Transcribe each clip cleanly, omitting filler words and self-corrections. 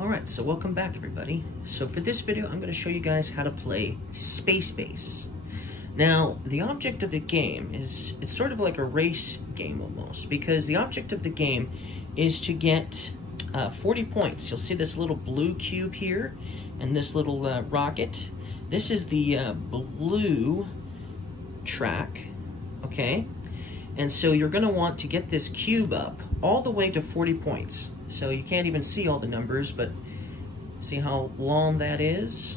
Alright, so welcome back everybody. So for this video, I'm going to show you guys how to play Space Bace. Now, the object of the game is, it's sort of like a race game almost, because the object of the game is to get 40 points. You'll see this little blue cube here, and this little rocket. This is the blue track, okay? And so you're going to want to get this cube up all the way to 40 points. So you can't even see all the numbers, but see how long that is?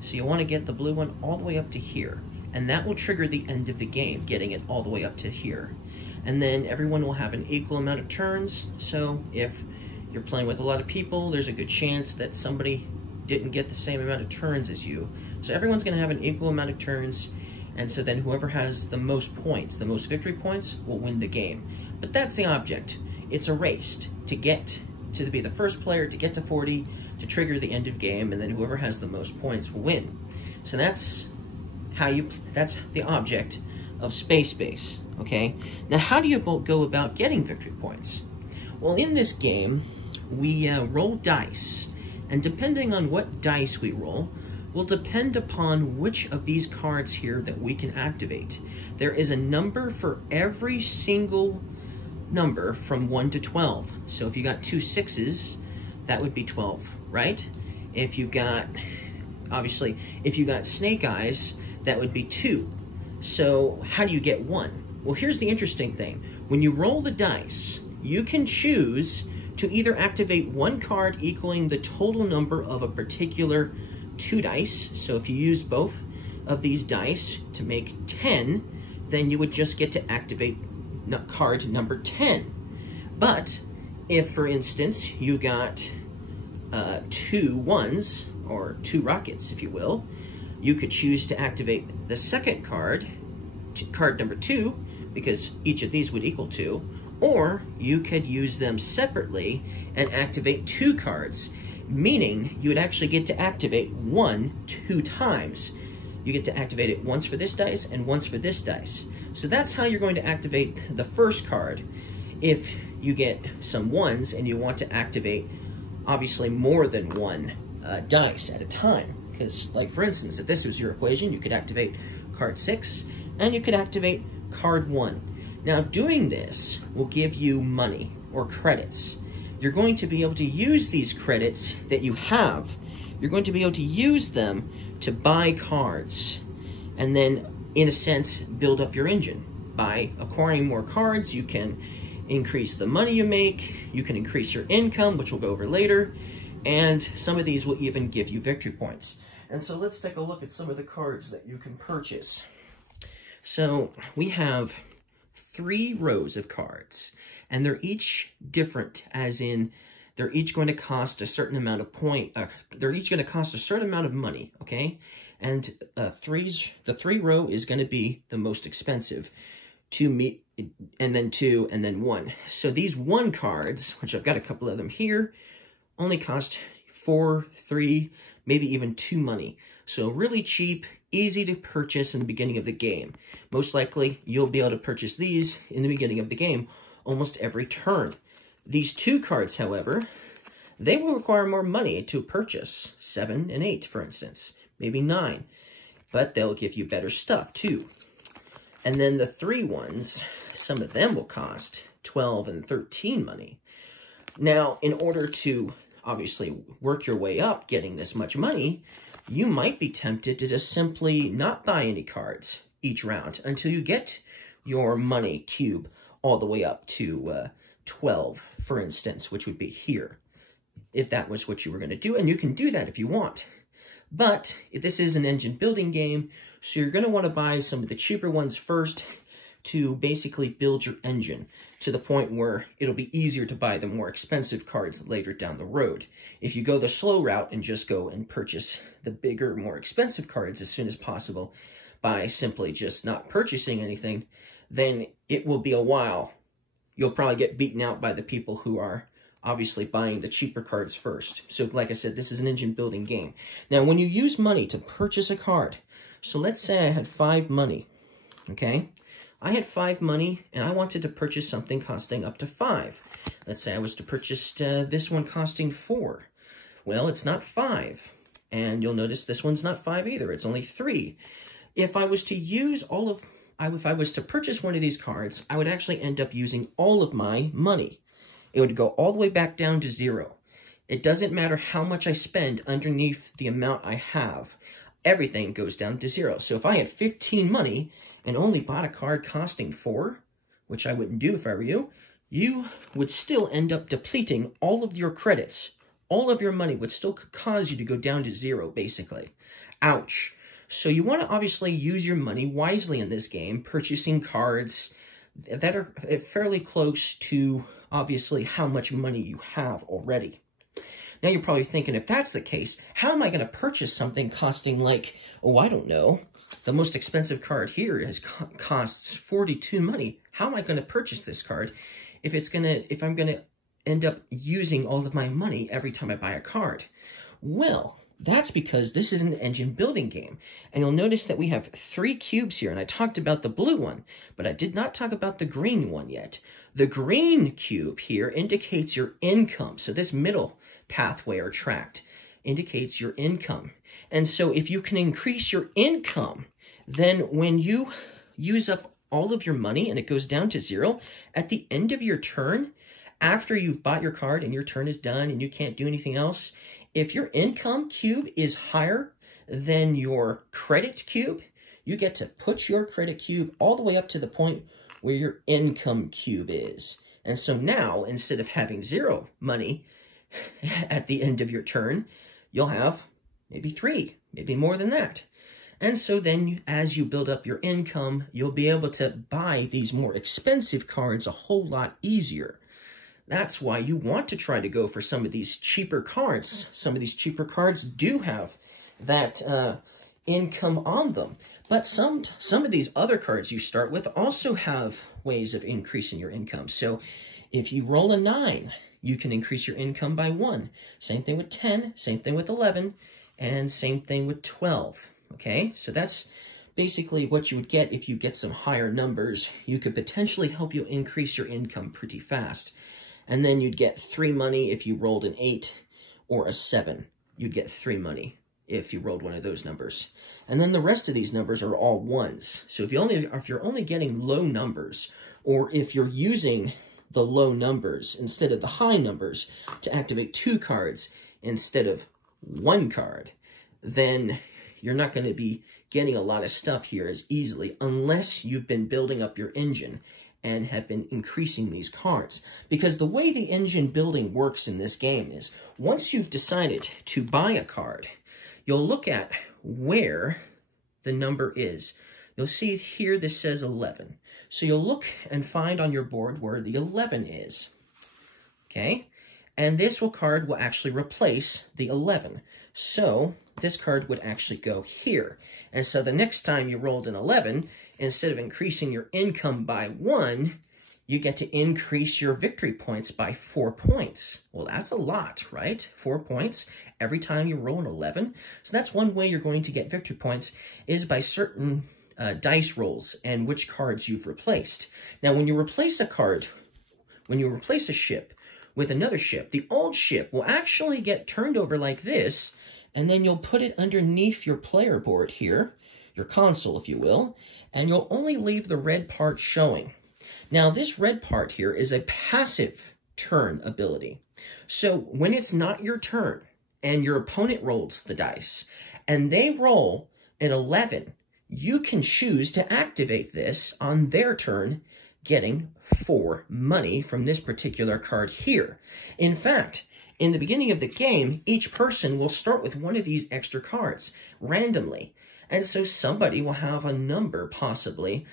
So you want to get the blue one all the way up to here. And that will trigger the end of the game, getting it all the way up to here. And then everyone will have an equal amount of turns. So if you're playing with a lot of people, there's a good chance that somebody didn't get the same amount of turns as you. So everyone's going to have an equal amount of turns. And so then whoever has the most points, the most victory points, will win the game. But that's the object. It's a race to get to be the first player to get to 40 to trigger the end of game, and then whoever has the most points will win. So that's that's the object of Space Bace, okay? Now how do you go about getting victory points? Well, in this game, we roll dice, and depending on what dice we roll, will depend upon which of these cards here that we can activate. There is a number for every single number from 1 to 12. So if you got 2 6s, that would be 12, right? If you've got, obviously, if you got snake eyes, that would be 2. So how do you get 1? Well, here's the interesting thing. When you roll the dice, you can choose to either activate 1 card equaling the total number of a particular 2 dice. So if you use both of these dice to make 10, then you would just get to activate card number 10. But if, for instance, you got 2 1s, or 2 rockets, if you will, you could choose to activate the second card, card number 2, because each of these would equal 2, or you could use them separately and activate 2 cards, meaning you would actually get to activate 1 2 times. You get to activate it once for this dice and once for this dice. So that's how you're going to activate the first card. If you get some 1s and you want to activate, obviously, more than 1 dice at a time. Because, like, for instance, if this was your equation, you could activate card 6, and you could activate card 1. Now, doing this will give you money, or credits. You're going to be able to use these credits that you have. You're going to be able to use them to buy cards, and then, in a sense, build up your engine. By acquiring more cards, you can increase the money you make, you can increase your income, which we'll go over later, and some of these will even give you victory points. And so let's take a look at some of the cards that you can purchase. So we have 3 rows of cards, and they're each different, as in they're each going to cost a certain amount of they're each going to cost a certain amount of money, okay? And the 3 row is going to be the most expensive. 2, and then 2, and then 1. So these 1 cards, which I've got a couple of them here, only cost 4, 3, maybe even 2 money. So really cheap, easy to purchase in the beginning of the game. Most likely, you'll be able to purchase these in the beginning of the game almost every turn. These 2 cards, however, they will require more money to purchase. 7 and 8, for instance. Maybe 9. But they'll give you better stuff, too. And then the 3 ones, some of them will cost 12 and 13 money. Now, in order to obviously work your way up getting this much money, you might be tempted to just simply not buy any cards each round until you get your money cube all the way up to 12, for instance, which would be here, if that was what you were going to do. And you can do that if you want. But this is an engine building game, so you're going to want to buy some of the cheaper ones first to basically build your engine to the point where it'll be easier to buy the more expensive cards later down the road. If you go the slow route and just go and purchase the bigger, more expensive cards as soon as possible by simply just not purchasing anything, then it will be a while. You'll probably get beaten out by the people who are obviously buying the cheaper cards first. So like I said, this is an engine building game. Now, when you use money to purchase a card, so let's say I had 5 money, okay? I had 5 money, and I wanted to purchase something costing up to 5. Let's say I was to purchase this one costing 4. Well, it's not 5. And you'll notice this one's not 5 either. It's only 3. If I was to use if I was to purchase one of these cards, I would actually end up using all of my money. It would go all the way back down to 0. It doesn't matter how much I spend underneath the amount I have. Everything goes down to 0. So if I had 15 money and only bought a card costing 4, which I wouldn't do if I were you, you would still end up depleting all of your credits. All of your money would still cause you to go down to 0, basically. Ouch. So you want to obviously use your money wisely in this game, purchasing cards that are fairly close to, obviously, how much money you have already. Now you're probably thinking, if that's the case, how am I going to purchase something costing like, oh, I don't know, the most expensive card here costs 42 money. How am I going to purchase this card if I'm going to end up using all of my money every time I buy a card? Well, that's because this is an engine building game. And you'll notice that we have 3 cubes here, and I talked about the blue one, but I did not talk about the green one yet. The green cube here indicates your income. So this middle pathway or tract indicates your income. And so if you can increase your income, then when you use up all of your money and it goes down to 0, at the end of your turn, after you've bought your card and your turn is done and you can't do anything else, if your income cube is higher than your credit cube, you get to put your credit cube all the way up to the point where your income cube is. And so now, instead of having 0 money at the end of your turn, you'll have maybe 3, maybe more than that. And so then as you build up your income, you'll be able to buy these more expensive cards a whole lot easier. That's why you want to try to go for some of these cheaper cards. Some of these cheaper cards do have that income on them. But some of these other cards you start with also have ways of increasing your income. So if you roll a 9, you can increase your income by 1. Same thing with 10, same thing with 11, and same thing with 12. Okay, so that's basically what you would get if you get some higher numbers. You could potentially help you increase your income pretty fast. And then you'd get 3 money if you rolled an 8 or a 7. You'd get 3 money if you rolled one of those numbers. And then the rest of these numbers are all 1s. So if you're only getting low numbers, or if you're using the low numbers instead of the high numbers to activate 2 cards instead of 1 card, then you're not going to be getting a lot of stuff here as easily unless you've been building up your engine and have been increasing these cards. Because the way the engine building works in this game is, once you've decided to buy a card, you'll look at where the number is. You'll see here this says 11. So you'll look and find on your board where the 11 is. Okay? And this card will actually replace the 11. So this card would actually go here. And so the next time you rolled an 11, instead of increasing your income by 1, you get to increase your victory points by 4 points. Well, that's a lot, right? 4 points every time you roll an 11. So that's one way you're going to get victory points, is by certain dice rolls and which cards you've replaced. Now, when you replace a card, when you replace a ship with another ship, the old ship will actually get turned over like this, and then you'll put it underneath your player board here, your console, if you will, and you'll only leave the red part showing. Now, this red part here is a passive turn ability. So when it's not your turn and your opponent rolls the dice and they roll an 11, you can choose to activate this on their turn, getting 4 money from this particular card here. In fact, in the beginning of the game, each person will start with one of these extra cards randomly. And so somebody will have a number, possibly,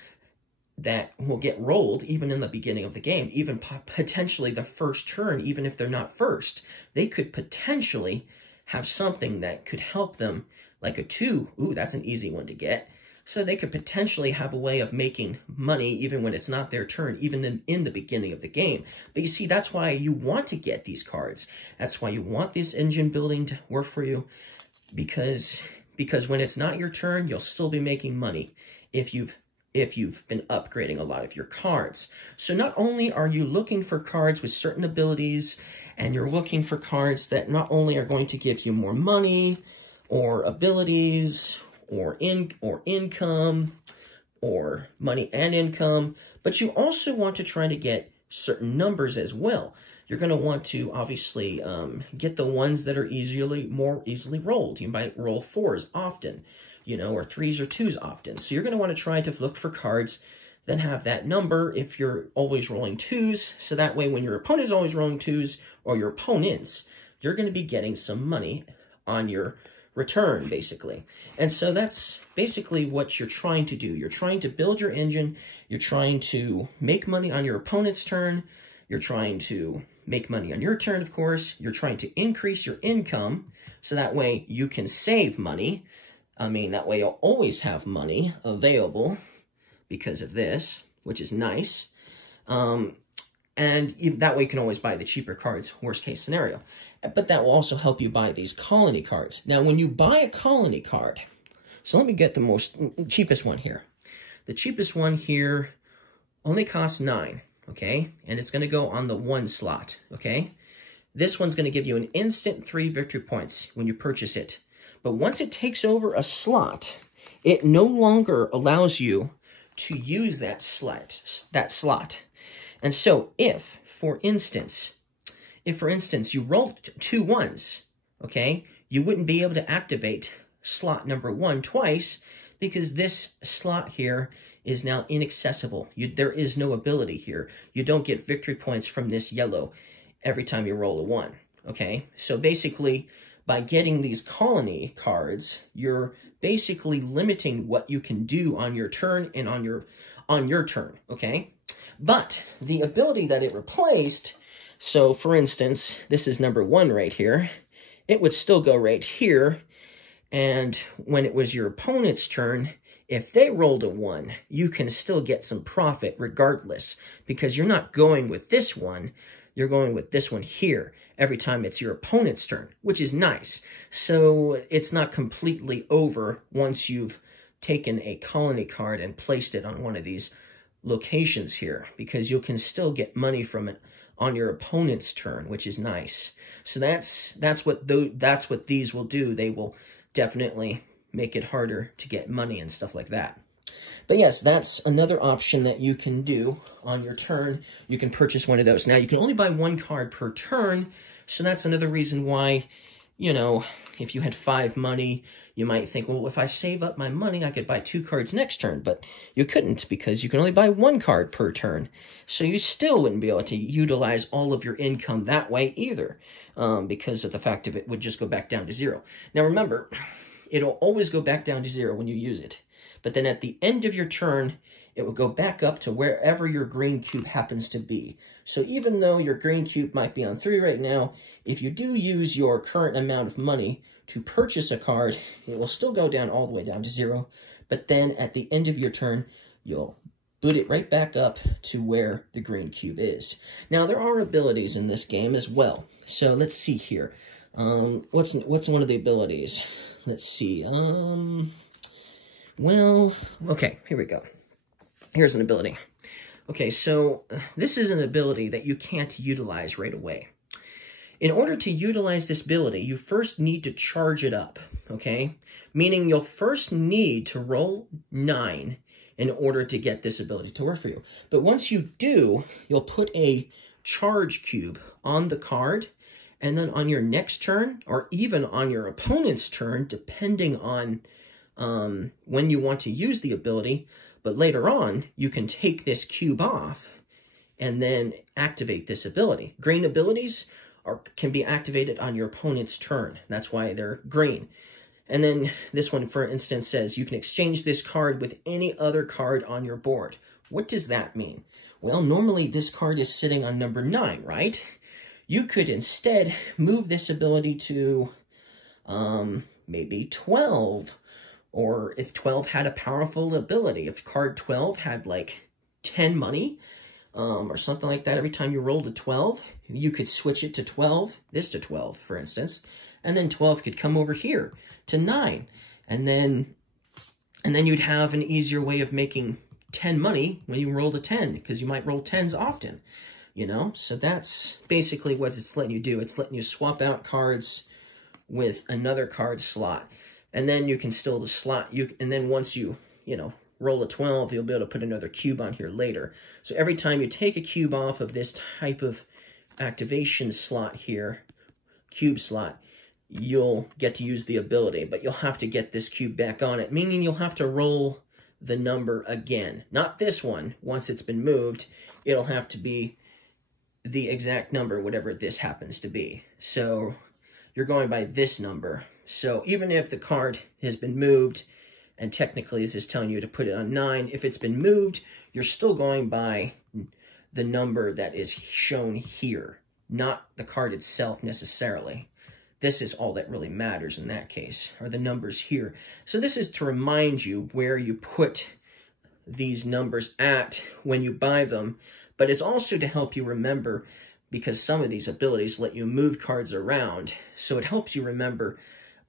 that will get rolled even in the beginning of the game, even potentially the first turn, even if they're not first. They could potentially have something that could help them, like a 2. Ooh, that's an easy one to get. So they could potentially have a way of making money even when it's not their turn, even in the beginning of the game. But you see, that's why you want to get these cards. That's why you want this engine building to work for you, because when it's not your turn, you'll still be making money if you've if you've been upgrading a lot of your cards. So not only are you looking for cards with certain abilities, and you're looking for cards that not only are going to give you more money, or abilities, or income, or money and income, but you also want to try to get certain numbers as well. You're going to want to obviously get the ones that are more easily rolled. You might roll 4s often, you know, or 3s or 2s often. So you're going to want to try to look for cards that have that number if you're always rolling 2s. So that way when your opponent is always rolling 2s, or your opponents, you're going to be getting some money on your return, basically. And so that's basically what you're trying to do. You're trying to build your engine. You're trying to make money on your opponent's turn. You're trying to make money on your turn, of course. You're trying to increase your income, so that way you can save money. I mean, that way you'll always have money available because of this, which is nice. And that way you can always buy the cheaper cards, worst case scenario. But that will also help you buy these colony cards. Now, when you buy a colony card, so let me get the cheapest one here. The cheapest one here only costs 9, okay? And it's going to go on the 1 slot, okay? This one's going to give you an instant 3 victory points when you purchase it. But once it takes over a slot, it no longer allows you to use that slot. And so if, for instance, you rolled 2 1s, okay, you wouldn't be able to activate slot number 1 twice, because this slot here is now inaccessible. There is no ability here. You don't get victory points from this yellow every time you roll a 1, okay? So basically, by getting these colony cards, you're basically limiting what you can do on your turn and on your turn, okay? But the ability that it replaced, so for instance, this is number 1 right here, it would still go right here, and when it was your opponent's turn, if they rolled a 1, you can still get some profit regardless, because you're not going with this one, you're going with this one here every time it's your opponent's turn, which is nice. So it's not completely over once you've taken a colony card and placed it on one of these locations here, because you can still get money from it on your opponent's turn, which is nice. So that's what these will do. They will definitely make it harder to get money and stuff like that. But yes, that's another option that you can do on your turn. You can purchase one of those. Now, you can only buy 1 card per turn, so that's another reason why, you know, if you had 5 money, you might think, well, if I save up my money, I could buy 2 cards next turn. But you couldn't, because you can only buy 1 card per turn. So you still wouldn't be able to utilize all of your income that way either, because of the fact of it would just go back down to 0. Now, remember, it'll always go back down to 0 when you use it. But then at the end of your turn, it will go back up to wherever your green cube happens to be. So even though your green cube might be on 3 right now, if you do use your current amount of money to purchase a card, it will still go down all the way down to 0. But then at the end of your turn, you'll boot it right back up to where the green cube is. Now, there are abilities in this game as well. So let's see here. What's one of the abilities? Let's see. Well, okay, here we go. Here's an ability. Okay, so this is an ability that you can't utilize right away. In order to utilize this ability, you first need to charge it up, okay? Meaning you'll first need to roll 9 in order to get this ability to work for you. But once you do, you'll put a charge cube on the card, and then on your next turn, or even on your opponent's turn, depending on when you want to use the ability, but later on, you can take this cube off and then activate this ability. Green abilities can be activated on your opponent's turn. That's why they're green. And then this one, for instance, says you can exchange this card with any other card on your board. What does that mean? Well, normally this card is sitting on number 9, right? You could instead move this ability to maybe 12. Or if 12 had a powerful ability, if card 12 had like 10 money, or something like that, every time you rolled a 12, you could switch it to 12, this to 12, for instance, and then 12 could come over here to 9, and then you'd have an easier way of making 10 money when you rolled a 10, because you might roll 10s often, you know? So that's basically what it's letting you do. It's letting you swap out cards with another card slot. And then you can still the slot, and then once you know, roll a 12, you'll be able to put another cube on here later. So every time you take a cube off of this type of activation slot here, cube slot, you'll get to use the ability, but you'll have to get this cube back on it, meaning you'll have to roll the number again. Not this one. Once it's been moved, it'll have to be the exact number, whatever this happens to be. So you're going by this number. So even if the card has been moved, and technically this is telling you to put it on 9, if it's been moved, you're still going by the number that is shown here, not the card itself necessarily. This is all that really matters in that case, are the numbers here. So this is to remind you where you put these numbers at when you buy them, but it's also to help you remember, because some of these abilities let you move cards around. So it helps you remember,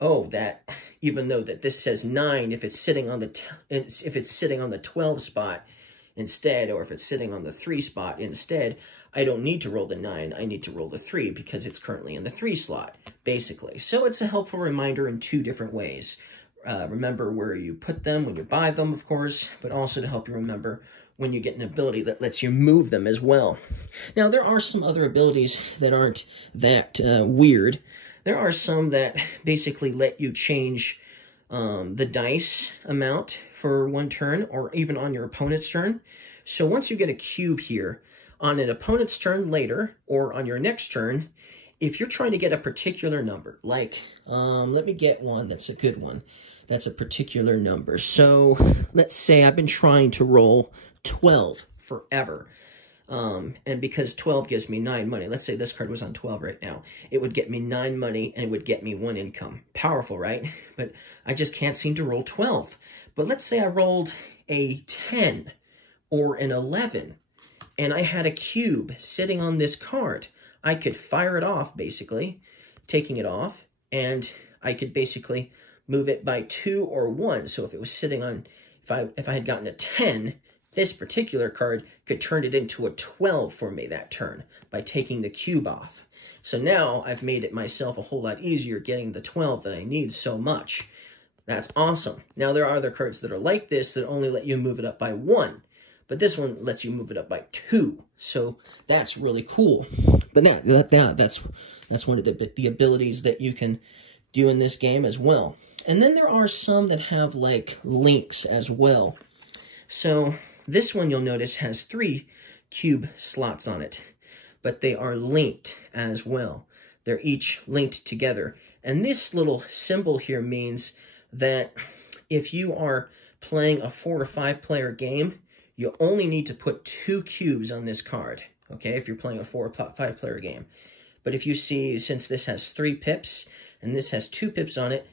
oh, that even though that this says 9, if it's sitting on the 12 spot instead, or if it's sitting on the 3 spot instead, I don't need to roll the 9, I need to roll the 3 because it's currently in the 3 slot, basically. So it's a helpful reminder in 2 different ways. Remember where you put them when you buy them, of course, but also to help you remember when you get an ability that lets you move them as well. Now, there are some other abilities that aren't that weird. There are some that basically let you change the dice amount for one turn, or even on your opponent's turn. So once you get a cube here, on an opponent's turn later, or on your next turn, if you're trying to get a particular number, like, let me get one that's a good one, that's a particular number. So let's say I've been trying to roll 12 forever. And because 12 gives me 9 money, let's say this card was on 12 right now, it would get me 9 money and it would get me 1 income. Powerful, right? But I just can't seem to roll 12. But let's say I rolled a 10 or an 11 and I had a cube sitting on this card. I could fire it off, basically, taking it off, and I could basically move it by 2 or 1. So if it was sitting on, if I had gotten a 10, this particular card could turn it into a 12 for me that turn by taking the cube off. So now I've made it myself a whole lot easier getting the 12 that I need so much. That's awesome. Now there are other cards that are like this that only let you move it up by 1. But this one lets you move it up by 2. So that's really cool. But that's one of the abilities that you can do in this game as well. And then there are some that have like links as well. So this one, you'll notice, has 3 cube slots on it, but they are linked as well. They're each linked together. And this little symbol here means that if you are playing a 4 or 5 player game, you only need to put 2 cubes on this card, okay, if you're playing a 4 or 5 player game. But if you see, since this has 3 pips and this has 2 pips on it,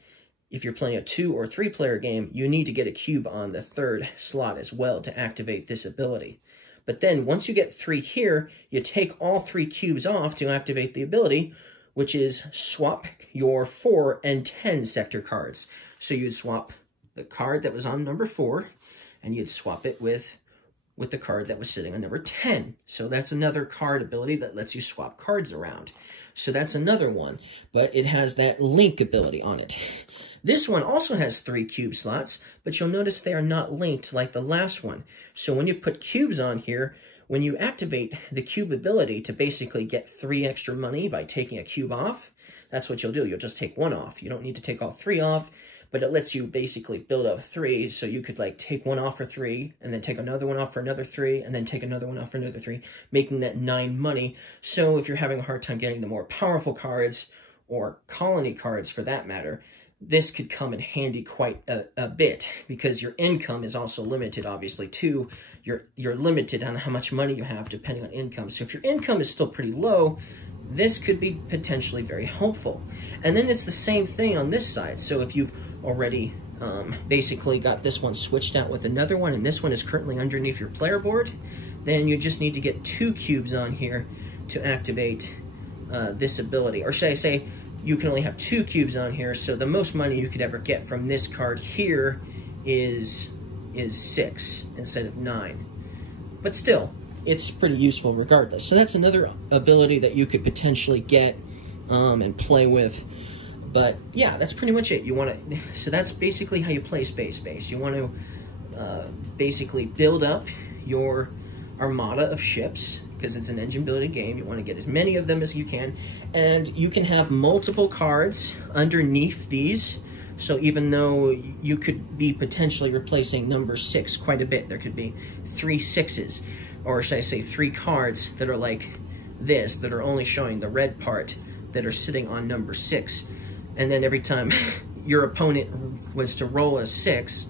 if you're playing a 2 or 3 player game, you need to get a cube on the 3rd slot as well to activate this ability. But then once you get 3 here, you take all 3 cubes off to activate the ability, which is swap your 4 and 10 sector cards. So you'd swap the card that was on number 4, and you'd swap it with the card that was sitting on number 10. So that's another card ability that lets you swap cards around. So that's another one, but it has that link ability on it. This one also has 3 cube slots, but you'll notice they are not linked like the last one. So when you put cubes on here, when you activate the cube ability to basically get 3 extra money by taking a cube off, that's what you'll do. You'll just take 1 off. You don't need to take all 3 off, but it lets you basically build up 3, so you could like take 1 off for 3, and then take another one off for another 3, and then take another one off for another 3, making that 9 money. So if you're having a hard time getting the more powerful cards, or colony cards for that matter, this could come in handy quite a bit, because your income is also limited, obviously, too. You're limited on how much money you have depending on income. So if your income is still pretty low, this could be potentially very helpful. And then it's the same thing on this side. So if you've already basically got this one switched out with another one, and this one is currently underneath your player board, then you just need to get 2 cubes on here to activate this ability. Or should I say, you can only have 2 cubes on here, so the most money you could ever get from this card here is is 6 instead of 9. But still, it's pretty useful regardless. So that's another ability that you could potentially get and play with. But yeah, that's pretty much it. You want to, so that's basically how you play Space Base. You want to basically build up your armada of ships, because it's an engine building game. You want to get as many of them as you can, and you can have multiple cards underneath these. So even though you could be potentially replacing number 6 quite a bit, there could be 3 6s, or should I say 3 cards that are like this, that are only showing the red part, that are sitting on number 6. And then every time your opponent was to roll a 6,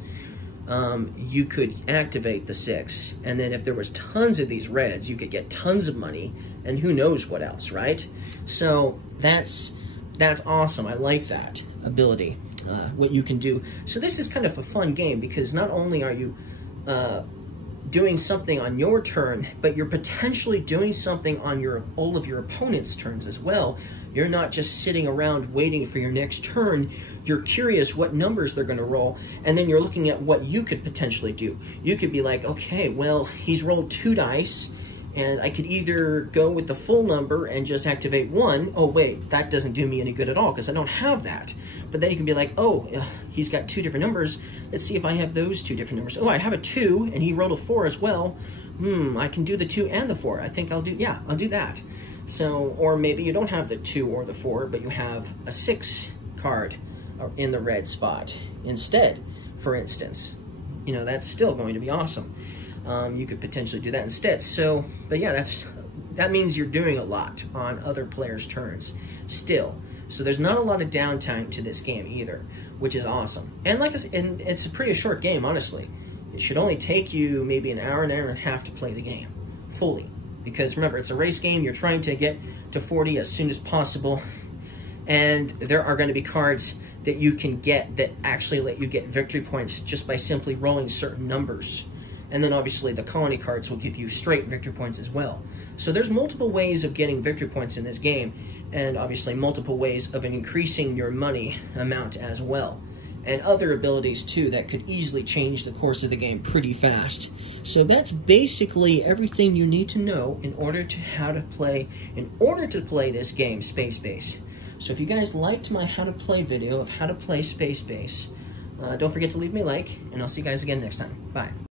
you could activate the 6. And then if there was tons of these reds, you could get tons of money, and who knows what else, right? So that's awesome. I like that ability, what you can do. So this is kind of a fun game, because not only are you doing something on your turn, but you're potentially doing something on all of your opponent's turns as well. You're not just sitting around waiting for your next turn. You're curious what numbers they're going to roll, and then you're looking at what you could potentially do. You could be like, okay, well, he's rolled 2 dice, and I could either go with the full number and just activate 1. Oh, wait, that doesn't do me any good at all, because I don't have that. But then you can be like, oh, he's got 2 different numbers. Let's see if I have those 2 different numbers. Oh, I have a 2, and he rolled a 4 as well. I can do the 2 and the 4. I think I'll do that. So, or maybe you don't have the 2 or the 4, but you have a 6 card in the red spot instead, for instance. You know, that's still going to be awesome. You could potentially do that instead. So, but yeah, that means you're doing a lot on other players' turns still. So there's not a lot of downtime to this game either, which is awesome. And like I said, and it's a pretty short game, honestly. It should only take you maybe an hour and a half to play the game fully. Because remember, it's a race game. You're trying to get to 40 as soon as possible. And there are going to be cards that you can get that actually let you get victory points just by simply rolling certain numbers. And then obviously the colony cards will give you straight victory points as well. So there's multiple ways of getting victory points in this game, and obviously multiple ways of increasing your money amount as well. And other abilities too that could easily change the course of the game pretty fast. So that's basically everything you need to know in order to play this game, Space Base. So if you guys liked my how to play video of how to play Space Base, don't forget to leave me a like, and I'll see you guys again next time. Bye.